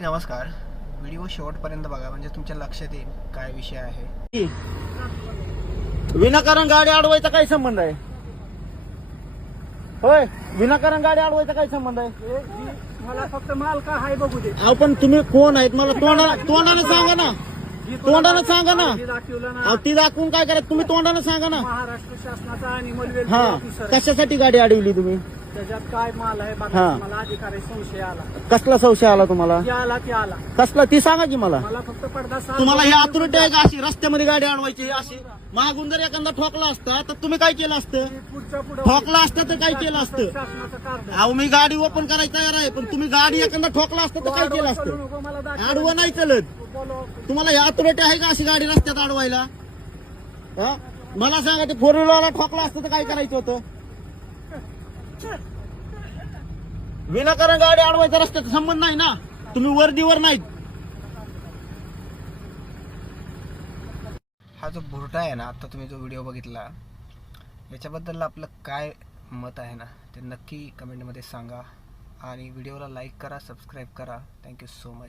नमस्कार. व्हिडिओ शेवटपर्यंत बघा म्हणजे तुमच्या लक्षात येईल काय विषय आहे. विनाकारण गाडी अडवायचा काय संबंध आहे? होय, विनाकारण गाडी अडवायचा काय संबंध आहे? मला फक्त माल का हाय बघू दे. अहो पण तुम्ही कोण आहेत मला तोंडाने सांगा ना. तोंडाने सांगा ना. दाखवलं ना अहो ती दाखवून काय करायचं तुम्ही तोंडाने सांगा ना. महाराष्ट्र शासनाचा अॅनिमल हा, ऑफिसर कशासाठी गाडी अडवली तुम्ही? त्याच्यात काय माल आहे बघा. हा. मला अधिकारी संशय आला. कसला संशय आला तुम्हाला? ते आला ते आला. कसला ती सांगा की मला. मला फक्त पडदा साफ तुम्हाला हे करून आतुरटी आहे का अशी रस्त्यामध्ये गाडी अडवायची? अशी मागून जर एखादा ठोकला असता तर तुम्ही काय केलं असतं? पुढच्या पुढे ठोकला असतं तर काय केलं असतं? शासनाचं कार्ड अहो मी गाडी ओपन करायला तयार आहे पण तुम्ही गाडी एखादा ठोकला असतं तर काय केलं असतं? नको मला दाखव. आडवं नाही चलत. बोलो. तुम्हाला हे आतुरटी आहे का अशी गाडी रस्त्यात अडवायला? हा? मला सांगा ते फोर व्हीलरला ठोकला असतं तर काय करायचं होतं? विनाकारण गाडी अडवायचा रस्त्याचा संबंध नाही ना. तुम्ही वर्दीवर नाहीत. हा जो बुरटा आहे ना, आता तुम्ही जो व्हिडिओ बघितला याच्याबद्दल आपलं काय मत आहे ना ते नक्की कमेंटमध्ये सांगा आणि व्हिडिओला लाईक करा, सबस्क्राईब करा. Thank you so much.